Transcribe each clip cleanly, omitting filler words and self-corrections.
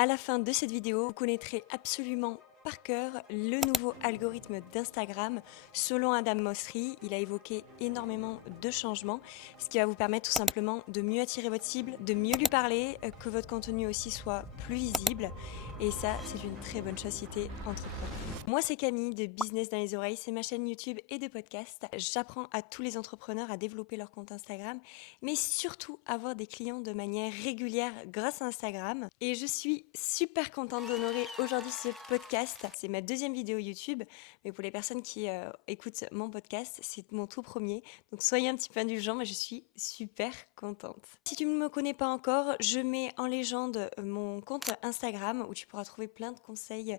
À la fin de cette vidéo, vous connaîtrez absolument par cœur le nouveau algorithme d'Instagram. Selon Adam Mosseri, il a évoqué énormément de changements, ce qui va vous permettre tout simplement de mieux attirer votre cible, de mieux lui parler, que votre contenu aussi soit plus visible. Et ça, c'est une très bonne chose si t'es entrepreneur. Moi, c'est Camille de Business dans les oreilles, c'est ma chaîne YouTube et de podcast. J'apprends à tous les entrepreneurs à développer leur compte Instagram, mais surtout avoir des clients de manière régulière grâce à Instagram. Et je suis super contente d'honorer aujourd'hui ce podcast. C'est ma deuxième vidéo YouTube, mais pour les personnes qui écoutent mon podcast, c'est mon tout premier. Donc soyez un petit peu indulgents, mais je suis super contente. Si tu ne me connais pas encore, je mets en légende mon compte Instagram où tu pourras trouver plein de conseils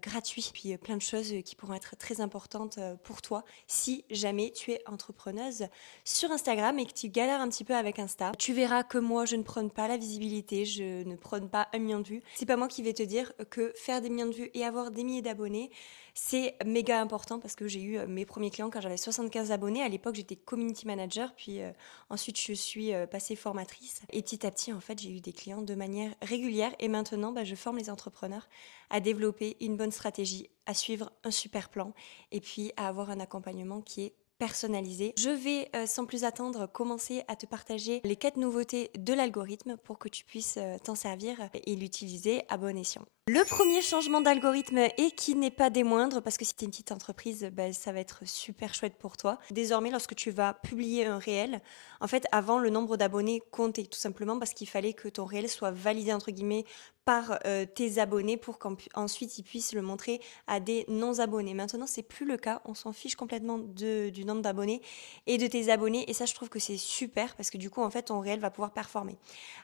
gratuits, puis plein de choses qui pourront être très importantes pour toi si jamais tu es entrepreneuse sur Instagram et que tu galères un petit peu avec Insta. Tu verras que moi, je ne prône pas la visibilité, je ne prône pas 1 million de vues. C'est pas moi qui vais te dire que faire des millions de vues et avoir des milliers d'abonnés, c'est méga important parce que j'ai eu mes premiers clients quand j'avais 75 abonnés. À l'époque, j'étais community manager, puis ensuite je suis passée formatrice. Et petit à petit, en fait, j'ai eu des clients de manière régulière. Et maintenant, je forme les entrepreneurs à développer une bonne stratégie, à suivre un super plan et puis à avoir un accompagnement qui est personnalisé. Je vais sans plus attendre commencer à te partager les 4 nouveautés de l'algorithme pour que tu puisses t'en servir et l'utiliser à bon escient. Le premier changement d'algorithme et qui n'est pas des moindres parce que si tu es une petite entreprise, ça va être super chouette pour toi. Désormais, lorsque tu vas publier un réel, en fait, avant, le nombre d'abonnés comptait tout simplement parce qu'il fallait que ton réel soit validé entre guillemets par tes abonnés pour qu'ensuite ils puissent le montrer à des non-abonnés. Maintenant, c'est plus le cas. On s'en fiche complètement du nombre d'abonnés et de tes abonnés. Et ça, je trouve que c'est super parce que du coup, en fait, ton réel va pouvoir performer.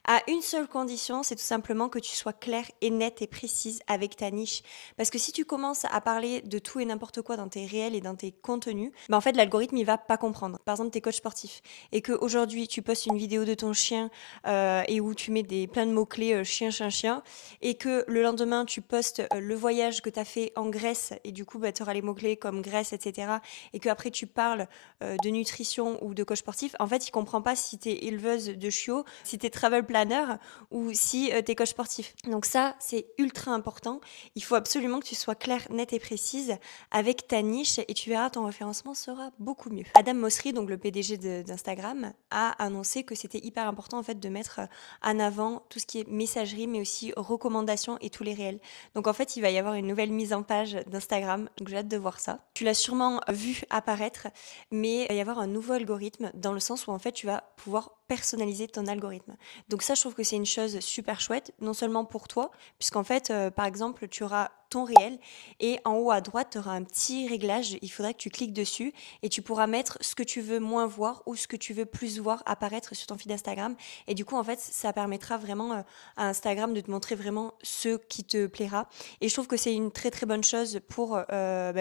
À une seule condition, c'est tout simplement que tu sois claire et nette et précise avec ta niche. Parce que si tu commences à parler de tout et n'importe quoi dans tes réels et dans tes contenus, en fait, l'algorithme, il va pas comprendre. Par exemple, tes coachs sportifs et qu'aujourd'hui, tu postes une vidéo de ton chien et où tu mets plein de mots-clés chien, chien, chien, et que le lendemain, tu postes le voyage que tu as fait en Grèce, et du coup, tu auras les mots-clés comme Grèce, etc., et qu'après, tu parles de nutrition ou de coach sportif, en fait, il comprend pas si tu es éleveuse de chiots, si tu es travel planner ou si tu es coach sportif. Donc ça, c'est ultra important. Il faut absolument que tu sois claire, nette et précise avec ta niche, et tu verras, ton référencement sera beaucoup mieux. Adam Mosseri, donc le PDG d'Instagram, a annoncé que c'était hyper important en fait de mettre en avant tout ce qui est messagerie, mais aussi recommandations et tous les réels. Donc en fait, il va y avoir une nouvelle mise en page d'Instagram, donc j'ai hâte de voir ça. Tu l'as sûrement vu apparaître, mais il va y avoir un nouveau algorithme dans le sens où en fait, tu vas pouvoir personnaliser ton algorithme. Donc ça, je trouve que c'est une chose super chouette, non seulement pour toi, puisqu'en fait, par exemple, tu auras ton réel et en haut à droite, tu auras un petit réglage, il faudra que tu cliques dessus et tu pourras mettre ce que tu veux moins voir ou ce que tu veux plus voir apparaître sur ton feed Instagram. Et du coup, en fait, ça permettra vraiment à Instagram de te montrer vraiment ce qui te plaira. Et je trouve que c'est une très très bonne chose pour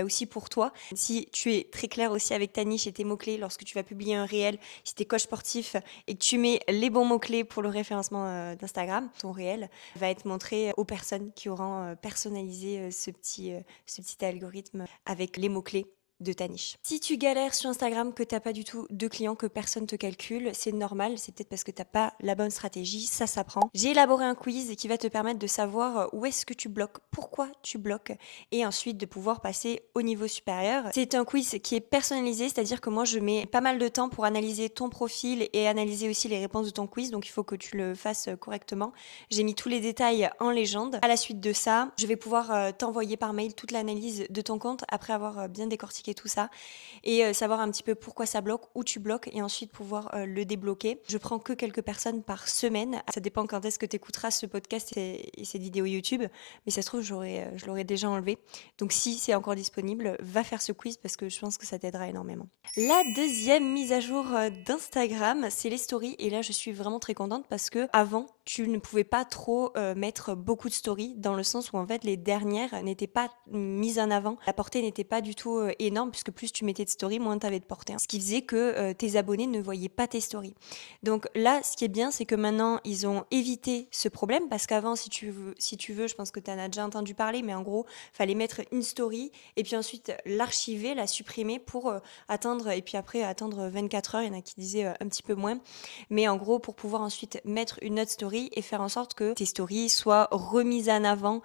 aussi pour toi. Si tu es très clair aussi avec ta niche et tes mots-clés lorsque tu vas publier un réel, si tu es coach sportif et que tu mets les bons mots-clés pour le référencement d'Instagram, ton réel va être montré aux personnes qui auront personnalisé ce petit algorithme avec les mots-clés de ta niche. Si tu galères sur Instagram, que tu n'as pas du tout de clients, que personne te calcule, c'est normal, c'est peut-être parce que tu n'as pas la bonne stratégie, ça s'apprend. J'ai élaboré un quiz qui va te permettre de savoir où est-ce que tu bloques, pourquoi tu bloques, et ensuite de pouvoir passer au niveau supérieur. C'est un quiz qui est personnalisé, c'est-à-dire que moi je mets pas mal de temps pour analyser ton profil et analyser aussi les réponses de ton quiz, donc il faut que tu le fasses correctement. J'ai mis tous les détails en légende. À la suite de ça, je vais pouvoir t'envoyer par mail toute l'analyse de ton compte après avoir bien décortiqué tout ça et savoir un petit peu pourquoi ça bloque, où tu bloques et ensuite pouvoir le débloquer. Je prends que quelques personnes par semaine. Ça dépend quand est-ce que tu écouteras ce podcast et cette vidéo YouTube, mais ça se trouve, je l'aurais déjà enlevé. Donc si c'est encore disponible, va faire ce quiz parce que je pense que ça t'aidera énormément. La deuxième mise à jour d'Instagram, c'est les stories. Et là, je suis vraiment très contente parce que avant, tu ne pouvais pas trop mettre beaucoup de stories dans le sens où en fait les dernières n'étaient pas mises en avant. La portée n'était pas du tout énorme puisque plus tu mettais de stories, moins tu avais de portée. Ce qui faisait que tes abonnés ne voyaient pas tes stories. Donc là, ce qui est bien, c'est que maintenant, ils ont évité ce problème parce qu'avant, si tu veux, je pense que tu en as déjà entendu parler, mais en gros, fallait mettre une story et puis ensuite l'archiver, la supprimer pour attendre et puis après attendre 24 heures. Il y en a qui disaient un petit peu moins. Mais en gros, pour pouvoir ensuite mettre une autre story, stories et faire en sorte que tes stories soient remises en avant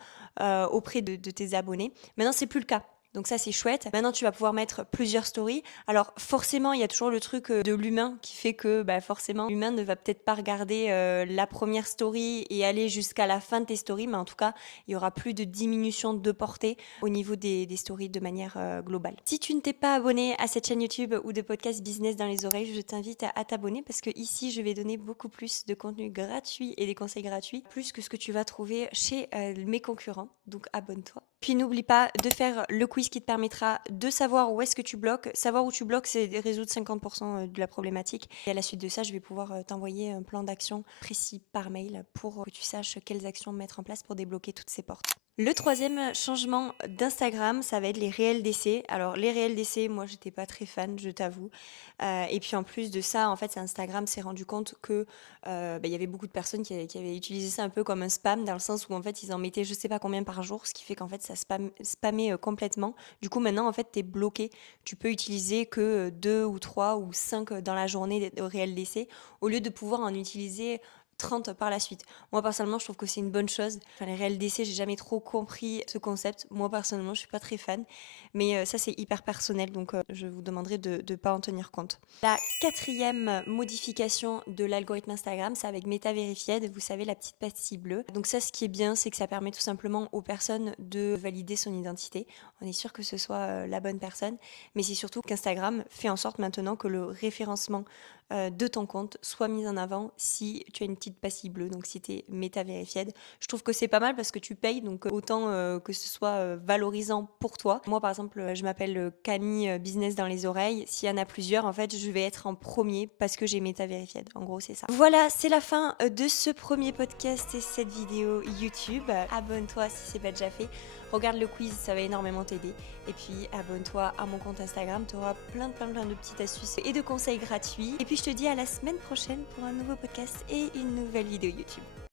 auprès de tes abonnés. Maintenant, c'est plus le cas. Donc ça, c'est chouette. Maintenant, tu vas pouvoir mettre plusieurs stories. Alors forcément, il y a toujours le truc de l'humain qui fait que forcément, l'humain ne va peut-être pas regarder la première story et aller jusqu'à la fin de tes stories, mais en tout cas, il y aura plus de diminution de portée au niveau des stories de manière globale. Si tu ne t'es pas abonné à cette chaîne YouTube ou de podcast Business dans les oreilles, je t'invite à t'abonner parce que ici, je vais donner beaucoup plus de contenu gratuit et des conseils gratuits, plus que ce que tu vas trouver chez mes concurrents. Donc abonne-toi. Puis n'oublie pas de faire le quiz qui te permettra de savoir où est-ce que tu bloques. Savoir où tu bloques, c'est résoudre 50% de la problématique. Et à la suite de ça, je vais pouvoir t'envoyer un plan d'action précis par mail pour que tu saches quelles actions mettre en place pour débloquer toutes ces portes. Le troisième changement d'Instagram, ça va être les réels d'essai. Alors les réels d'essai, moi j'étais pas très fan, je t'avoue. Et puis en plus de ça, en fait, Instagram s'est rendu compte que il y avait beaucoup de personnes qui avaient utilisé ça un peu comme un spam, dans le sens où en fait ils en mettaient je sais pas combien par jour, ce qui fait qu'en fait ça spammait complètement. Du coup maintenant en fait t'es bloqué. Tu peux utiliser que 2 ou 3 ou 5 dans la journée de réel d'essai, au lieu de pouvoir en utiliser 30 par la suite. Moi personnellement je trouve que c'est une bonne chose. Enfin, les réels d'essai, j'ai jamais trop compris ce concept. Moi personnellement je suis pas très fan, mais ça c'est hyper personnel, donc je vous demanderai de ne pas en tenir compte. La quatrième modification de l'algorithme Instagram, c'est avec Meta Verified, vous savez, la petite pastille bleue. Donc ça, ce qui est bien, c'est que ça permet tout simplement aux personnes de valider son identité. On est sûr que ce soit la bonne personne, mais c'est surtout qu'Instagram fait en sorte maintenant que le référencement de ton compte soit mis en avant si tu as une petite pastille bleue, donc si tu es Meta Verified. Je trouve que c'est pas mal parce que tu payes, donc autant que ce soit valorisant pour toi. Moi, par exemple, je m'appelle Camille Business dans les oreilles. S'il y en a plusieurs, en fait, je vais être en premier parce que j'ai Meta Verified. En gros, c'est ça. Voilà, c'est la fin de ce premier podcast et cette vidéo YouTube. Abonne-toi si c'est pas déjà fait. Regarde le quiz, ça va énormément t'aider. Et puis abonne-toi à mon compte Instagram, tu auras plein de petites astuces et de conseils gratuits. Et puis je te dis à la semaine prochaine pour un nouveau podcast et une nouvelle vidéo YouTube.